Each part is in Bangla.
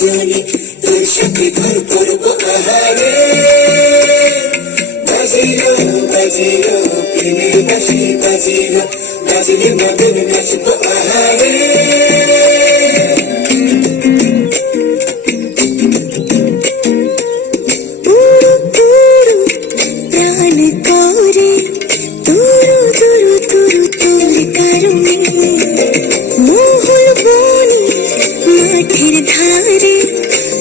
সজনী তোর সাথে ঘর করব আহারে বাজিলো বাজিলো প্রেমের বাসি বাজিলো বাজিলে মদন নাচবো আহারে তুরু তুরু তুরু তোর কারণে মাঠের ধারে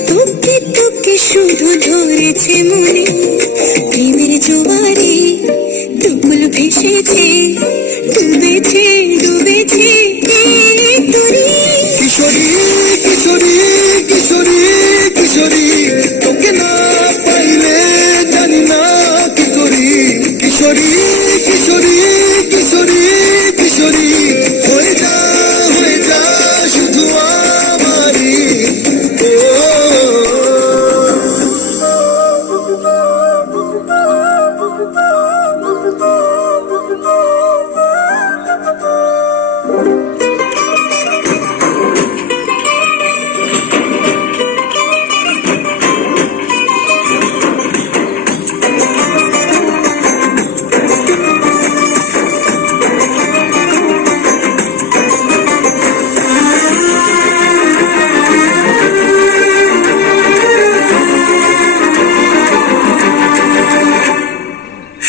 তোকে তোকে শুধু ধরেছে মনে। প্রেমের জোয়ারে দুকুল ভেসেছে, ডুবেছে ডুবেছে কিশোরী কিশোরী কিশোরী কিশোরী।